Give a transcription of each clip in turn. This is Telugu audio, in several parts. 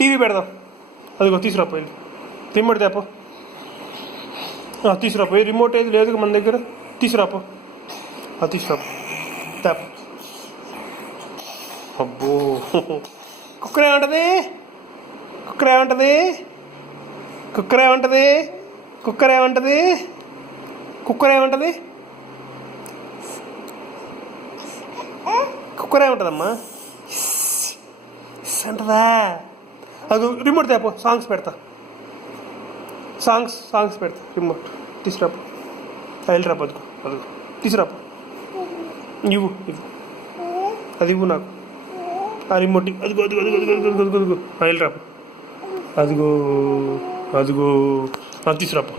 టీవీ పెడదాం. అదిగో తీసుకురాపోయి రిమోట్ తేపో. తీసుకురాపోయి రిమోట్ ఏది లేదు మన దగ్గర. తీసుకురాపో. తీసుకురాపో తేపో. అబ్బో కుక్కర్ ఏమంటుంది? కుక్కర్ ఏమంటుంది? కుక్కర్ ఏమంటుంది? కుక్కర్ ఏమంటుంది? కుక్కర్ ఏమంటుంది? కుక్కర్ ఏముంటుందమ్మా? అంటదా? అది రిమోట్ తేపో. సాంగ్స్ పెడతా. సాంగ్స్ పెడతా. రిమోట్ తీసుకురాపో. వెళ్ళిరాపో. అదిగో తీసుకురాపో. ఇవ్వు అది ఇవ్వు నాకు. ఆ రిమోట్ అదిగో అదిగో అదిగో అదిగో అదిగో అదిగో అదిగో వెళ్ళిరాపో. అదిగో అదిగో తీసుకురాపో.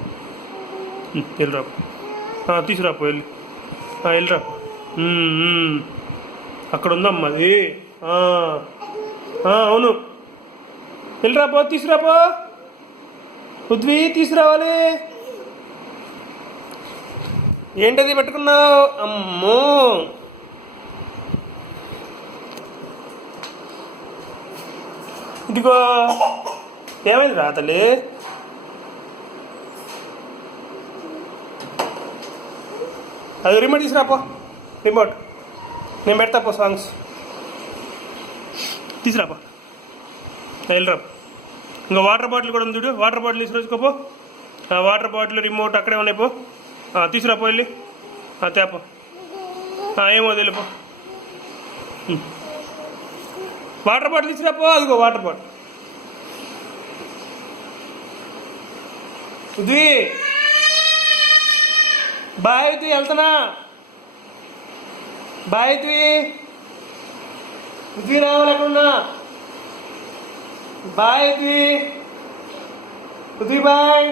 వెళ్ళిరాపో. తీసుకురాపో. వెళ్ళిరాపో. అక్కడ ఉందమ్మా అది. అవును వెళ్ళిరాపో. తీసుకురాపో. పృథ్వీ తీసుకురావాలి. ఏంటది పెట్టుకున్నావు? అమ్మో ఇదిగో ఏమైంది రా తల్లి? అది రిమోట్ తీసుకురాపో. రిమోట్ నేను పెడతాపో. సాంగ్స్ తీసుకురాపో. వెళ్ళిరాపో. ఇంకా వాటర్ బాటిల్ కూడా ఉంది చూడు. వాటర్ బాటిల్ తీసుకొచ్చుకోపో. వాటర్ బాటిల్ రిమోట్ అక్కడే ఉన్నాయి పో. తీసుకురాపో. వెళ్ళి తేపో. ఏమో వెళ్ళిపో. వాటర్ బాటిల్ తీసుకురాపో. అదిగో వాటర్ బాటిల్. ఇది బాయ్ ఇది వెళ్తున్నా. బాయ్ ఇది రావాలి. ఎక్కడున్నా? బాయ్ ఇది బాయ్.